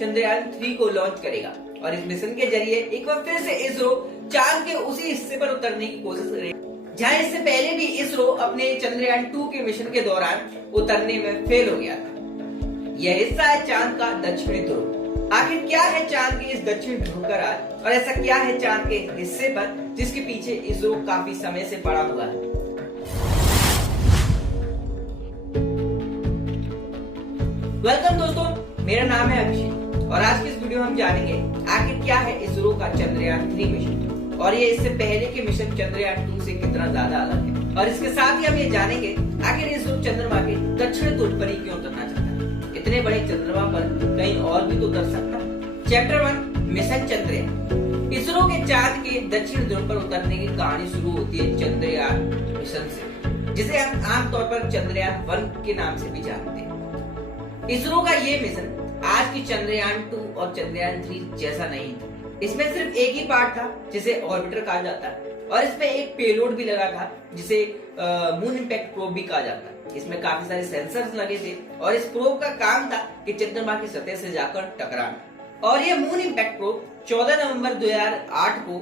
चंद्रयान 3 को लॉन्च करेगा और इस मिशन के जरिए एक बार फिर से इसरो चांद के उसी हिस्से पर उतरने की कोशिश करेगा जहां इससे पहले भी इसरो अपने चंद्रयान 2 के मिशन के दौरान उतरने में फेल हो गया था। यह हिस्सा है चांद का दक्षिणी ध्रुव। आखिर क्या है चांद के इस दक्षिणी ध्रुव का राज और ऐसा क्या है चांद के हिस्से पर जिसके पीछे इसरो काफी समय से पड़ा हुआ है। वेलकम दोस्तों, मेरा नाम है अभिषेक और आज की इस वीडियो में हम जानेंगे आखिर क्या है इसरो का चंद्रयान 3 मिशन और ये इससे पहले के मिशन चंद्रयान 2 से कितना ज्यादा अलग है। और इसके साथ ही हम ये जानेंगे आखिर इसरो चंद्रमा के दक्षिणी ध्रुव पर ही क्यों उतरना चाहता है। इतने बड़े चंद्रमा पर कहीं और भी तो उतर सकता। Chapter 1 mission Chandrayaan. इसरो के चांद के दक्षिण ध्रुव पर उतरने की कहानी शुरू होती है चंद्रयान मिशन से, जिसे हम आमतौर पर चंद्रयान 1 के नाम से भी जानते हैं। इसरो का ये मिशन आज की चंद्रयान 2 और चंद्रयान 3 जैसा नहीं था। इसमें सिर्फ एक ही पार्ट था जिसे ऑर्बिटर कहा जाता है और इसमें एक पेलोड भी लगा था जिसे मून इंपैक्ट प्रोब भी कहा जाता है। इसमें काफी सारे सेंसर्स लगे थे और इस प्रोब का काम था कि चंद्रमा की सतह से जाकर टकराना। और ये मून इंपैक्ट प्रोब 14 नवंबर 2008 को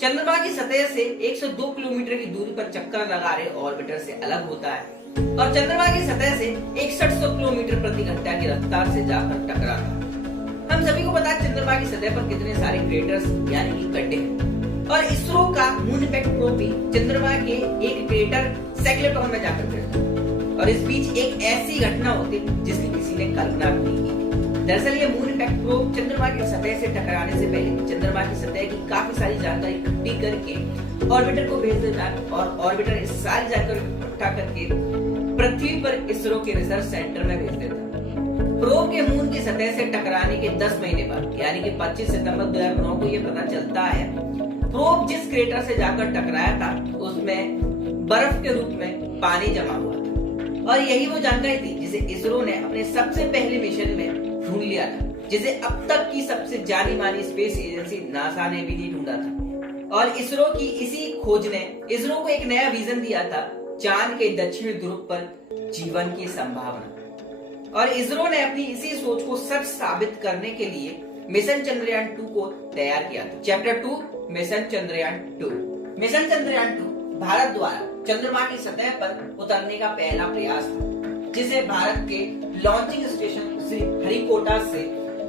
चंद्रमा की सतह से 102 किलोमीटर की दूरी पर चक्कर लगा रहे ऑर्बिटर से अलग होता है और चंद्रमा की सतह से 6100 किलोमीटर प्रति घंटा की रफ्तार से जाकर टकराता है। हम सभी को पता है चंद्रमा की सतह पर कितने सारे क्रेटर्स यानी कि गड्ढे हैं और इसरो का मून इंपैक्ट प्रोब भी चंद्रमा के एक क्रेटर साइक्लोट्रॉन में जाकर गिरता है और इस बीच एक ऐसी घटना होती जिसकी किसी ने कल्पना भी नहीं की। दरअसल ये मून इंपैक्ट प्रोब चंद्रमा की सतह से टकराने से पहले चंद्रमा की सतह की काफी सारी जानकारी इकट्ठी करके ऑर्बिटर को भेज देता है और ऑर्बिटर इस सारी जानकारी इकट्ठा करके पृथ्वी पर इसरो के रिसर्च सेंटर में भेज देता है। प्रोब के मून की सतह से टकराने के 10 महीने बाद यानी कि 25 सितंबर 2009 को यह पता चलता है प्रोब जिस क्रेटर से जाकर टकराया था उसमें बर्फ के रूप में पानी जमा हुआ था और यही वो जानकारी थी जिसे इसरो ने अपने सबसे पहले मिशन में ढूंढ लिया था, जिसे अब तक की सबसे जानी मानी स्पेस एजेंसी नासा ने भी नहीं ढूंढा था। और इसरो की इसी खोज ने इसरो को एक नया विजन दिया था चांद के दक्षिणी ध्रुव पर जीवन की संभावना। और इसरो ने अपनी इसी सोच को सच साबित करने के लिए मिशन चंद्रयान 2 को तैयार किया था। Chapter 2 mission Chandrayaan 2। Mission Chandrayaan 2 Bharat द्वारा चंद्रमा की सतह पर उतरने का पहला प्रयास था, जिसे भारत के लॉन्चिंग स्टेशन श्रीहरिकोटा से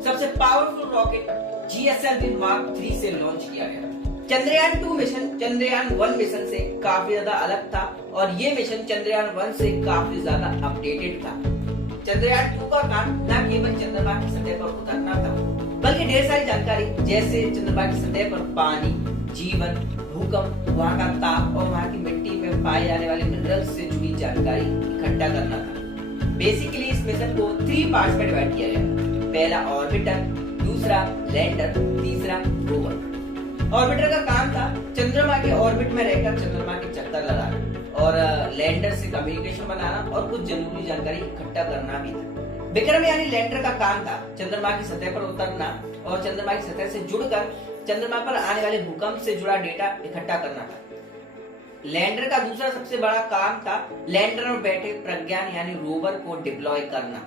सबसे पावरफुल रॉकेट GSLV Mark 3 से लॉन्च किया गया। चंद्रयान 2 मिशन चंद्रयान 1 मिशन से काफी ज्यादा अलग था और ये मिशन चंद्रयान 1 से काफी ज्यादा अपडेटेड था। चंद्रयान 2 का काम न केवल चंद्रमा की सतह पर उतरना था बल्कि ढेर सारी जानकारी जैसे चंद्रमा की सतह पर पानी, जीवन, भूकंप, वहाँ का ताप और वहाँ की मिट्टी में पाए जाने वाले मिनरल्स से जुड़ी जानकारी इकट्ठा करना था। बेसिकली इस मिशन को 3 पार्ट्स में डिवाइड किया गया था। पहला ऑर्बिटर, दूसरा लैंडर, तीसरा रोवर। ऑर्बिटर का काम था चंद्रमा के ऑर्बिट में रहकर चंद्रमा के चक्कर लगाना और लैंडर से कम्युनिकेशन बनाना और कुछ जरूरी जानकारी इकट्ठा करना भी था। विक्रम यानी लैंडर का काम था चंद्रमा की सतह पर उतरना और चंद्रमा की सतह से जुड़कर चंद्रमा पर आने वाले भूकंप से जुड़ा डेटा इकट्ठा करना था। लैंडर का दूसरा सबसे बड़ा काम था लैंडर में बैठे प्रज्ञान यानी रोवर को डिप्लॉय करना।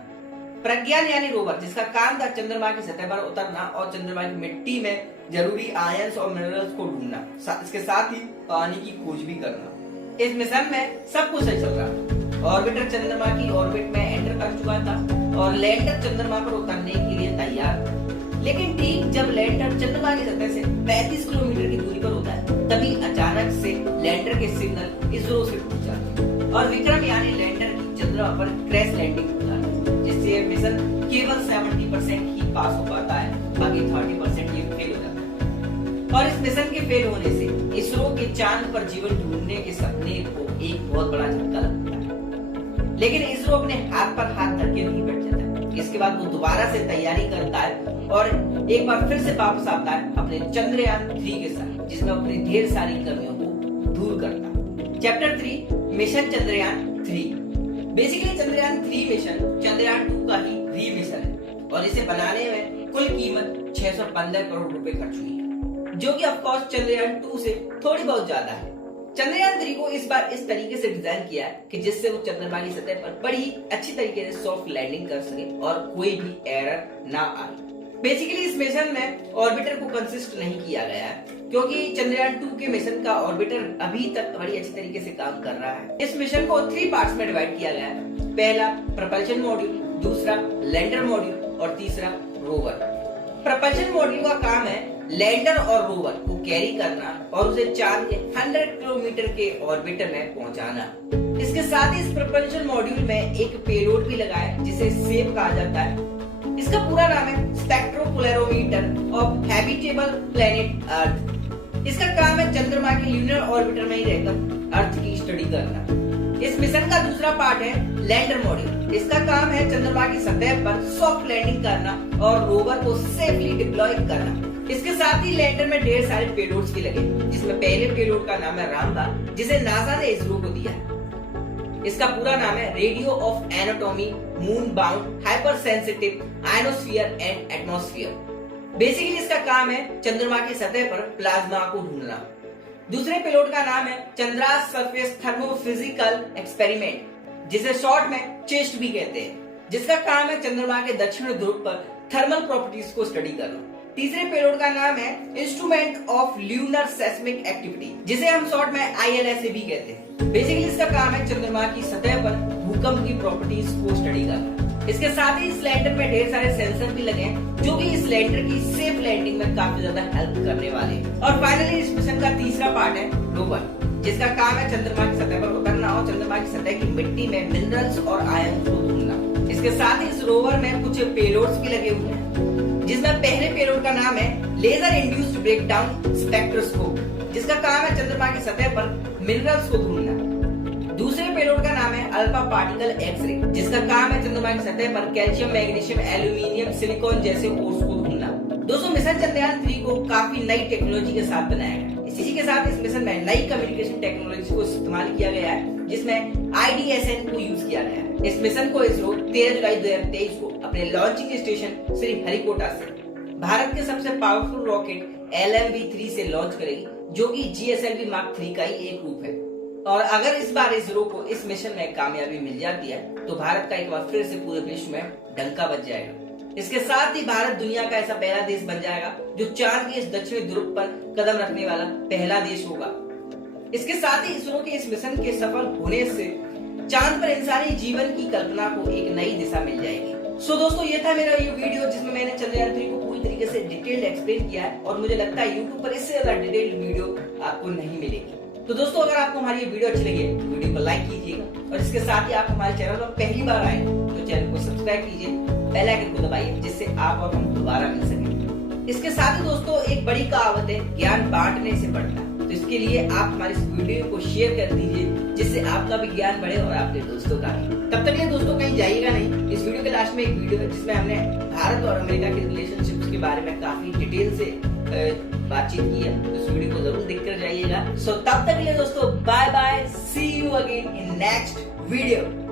प्रज्ञान यानी रोवर जिसका काम था चंद्रमा की सतह पर उतरना और चंद्रमा की मिट्टी में जरूरी आयंस और मिनरल्स को ढूंढना, इसके साथ ही पानी की खोज भी करना। इस मिशन में सब कुछ सही चल रहा था। ऑर्बिटर चंद्रमा की ऑर्बिट में एंटर कर चुका था और लैंडर चंद्रमा पर उतरने के लिए तैयार था। लेकिन ठीक जब लैंडर चंद्रमा की सतह से 35 किलोमीटर की दूरी पर होता है तभी अचानक से लैंडर के सिग्नल इसरो से टूट जाते हैं और विक्रम यानी लैंडर की चंद्रमा पर क्रैश लैंडिंग होता है, जिससे मिशन केवल 70% ही पास हो पाता है, बाकी 30% ये फेल हो जाता है। और इस मिशन के फेल होने से इसरो के चांद पर जीवन ढूंढने के सपने को एक बहुत बड़ा झटका लगता है। लेकिन इसरो अपने हाथ पर हाथ धर के नहीं बैठ जाता है। इसके बाद वो दोबारा से तैयारी करता है और एक बार फिर से वापस आता है अपने चंद्रयान 3 के साथ, जिसमें अपनी ढेर सारी कमियों को दूर करता है। Chapter 3 mission Chandrayaan 3। Basically Chandrayaan 3 mission Chandrayaan 2 का ही री मिशन है और इसे बनाने में कुल कीमत 615 करोड़ रुपए खर्च हुई है, जो कि ऑफ कोर्स चंद्रयान 2 से थोड़ी बहुत ज्यादा है। चंद्रयान 3 को इस बार इस तरीके से डिजाइन किया है कि जिससे वो चंद्रमा की सतह पर बड़ी अच्छी तरीके से सॉफ्ट लैंडिंग कर सके और कोई भी एरर ना आए। बेसिकली इस मिशन में ऑर्बिटर को कंसिस्ट नहीं किया गया है, क्योंकि चंद्रयान 2 के मिशन का ऑर्बिटर अभी तक बड़ी अच्छी तरीके से काम कर रहा है। इस मिशन को 3 पार्ट्स में डिवाइड किया गया है। पहला प्रपल्शन मॉड्यूल, दूसरा लैंडर मॉड्यूल और तीसरा रोवर। प्रपल्शन मॉड्यूल का काम है लैंडर और रोवर को कैरी करना और उसे चांद के 100 किलोमीटर के ऑर्बिटर में पहुंचाना। इसके साथ ही इस प्रपल्शन मॉड्यूल में एक पेलोड भी लगा है जिसे सेफ कहा जाता है। इसका पूरा नाम है स्पेक्ट्रोपोलैरोमीटर ऑफ हैबिटेबल प्लेनेट अर्थ। इसका काम है चंद्रमा के ल्यूनर ऑर्बिटर में ही रहकर अर्थ की स्टडी करना। इस मिशन का दूसरा पार्ट है लैंडर मॉड्यूल। इसका काम है चंद्रमा की सतह पर सॉफ्ट लैंडिंग करना और रोवर को सेफली डिप्लॉय करना। इसके साथ ही लैंडर में ढेर सारे पेलोड्स भी लगे, जिसमें पहले पेलोड का नाम है रामबा, जिसे नासा ने इसरो को दिया है। इसका पूरा नाम है radio of anatomy moon bound hyper sensitive ionosphere and atmosphere. Basically इसका काम है चंद्रमा की सतह पर प्लाज्मा को ढूंढना। दूसरे पेलोड का नाम है चंद्रास सरफेस थर्मोफिजिकल एक्सपेरिमेंट, जिसे शॉर्ट में चेस्ट भी कहते हैं, जिसका काम है चंद्रमा के दक्षिण ध्रुव पर थर्मल प्रॉपर्टीज को स्टडी करना। तीसरे पेलोड का नाम है instrument of lunar seismic activity, जिसे हम शॉर्ट में ILSA भी कहते हैं। बेसिकली इसका काम है चंद्रमा की सतह पर भूकंप की प्रॉपर्टीज को स्टडी करना। इसके साथ ही इस लैंडर में ढेर सारे सेंसर भी लगे हैं, जो कि इस लैंडर की सेफ लैंडिंग में काफी ज्यादा हेल्प करने वाले हैं। और फाइनली इस मिशन का तीसरा पार्ट है रोवर, जिसका काम है चंद्रमा की सतह पर उतरना और चंद्रमा की सतह की मिट्टी में मिनरल्स और आयन को ढूंढना। इसके साथ ही इस रोवर में कुछ पेलोड्स भी लगे हुए हैं, जिसमें पहले पेलोड का नाम है लेजर इंड्यूस्ड ब्रेकडाउन स्पेक्ट्रोस्कोप, जिसका काम है चंद्रमा की सतह पर मिनरल्स को ढूंढना। दूसरे पेलोड का नाम है अल्फा पार्टिकल एक्सरे, जिसका काम है चंद्रमा की सतह पर कैल्शियम, मैग्नीशियम, एल्यूमिनियम, सिलिकॉन जैसे ओर्स को ढूंढना। दोस्तों मिशन चंद्रयान 3 को काफी नई टेक्नोलॉजी के साथ बनाया गया। इसी के साथ इस मिशन में नई कम्युनिकेशन टेक्नोलॉजी को इस्तेमाल किया गया है, जिसमें IDSN को यूज किया गया है। इस मिशन को इसरो 13 जुलाई 2023 को अपने लॉन्चिंग स्टेशन श्रीहरिकोटा से भारत के सबसे पावरफुल रॉकेट LMV-3 से लॉन्च करेगी, जो कि GSLV Mark 3 का ही एक रूप है। और अगर इस बार इसरो को इस मिशन में कामयाबी मिल जाती है, तो भारत का एक बार फिर से पूरे विश्व में डंका बज जाएगा। इसके साथ ही भारत दुनिया का ऐसा पहला देश बन जाएगा जो चांद के इस दक्षिणी ध्रुव पर कदम रखने वाला पहला देश होगा। इसके साथ ही इसरो के इस मिशन के सफल होने से चांद पर इंसानी जीवन की कल्पना को एक नई दिशा मिल जाएगी। सो दोस्तों ये था मेरा ये वीडियो, जिसमें मैंने चंद्रयान 3 को पूरी तरीके से डिटेल्ड एक्सप्लेन किया है, और मुझे लगता है YouTube पर इससे ज्यादा डिटेल्ड वीडियो आपको नहीं मिलेगी। तो दोस्तों अगर आपको हमारी ये वीडियो अच्छी लगी तो वीडियो को लाइक कीजिएगा, और इसके साथ ही आप हमारे चैनल पर पहली बार आए तो चैनल को सब्सक्राइब कीजिए, बेल आइकन को दबाइए, जिससे आप और हम दोबारा मिल सकें। इसके साथ ही दोस्तों एक बड़ी कहावत है, ज्ञान बांटने से बढ़ता है। तो इसके लिए आप हमारे इस वीडियो को शेयर कर दीजिए, जिससे आपका भी ज्ञान बढ़े और आपके दोस्तों का भी। तब तक ये दोस्तों कहीं जाइएगा नहीं। इस वीडियो के लास्ट में एक वीडियो है, जिसमें हमने भारत और अमेरिका के रिलेशनशिप के बारे में काफी डिटेल से बातचीत की है। तो इस वीडियो को जरूर देखकर जाइएगा। सो तब तक के लिए दोस्तों bye bye, see you again in next video.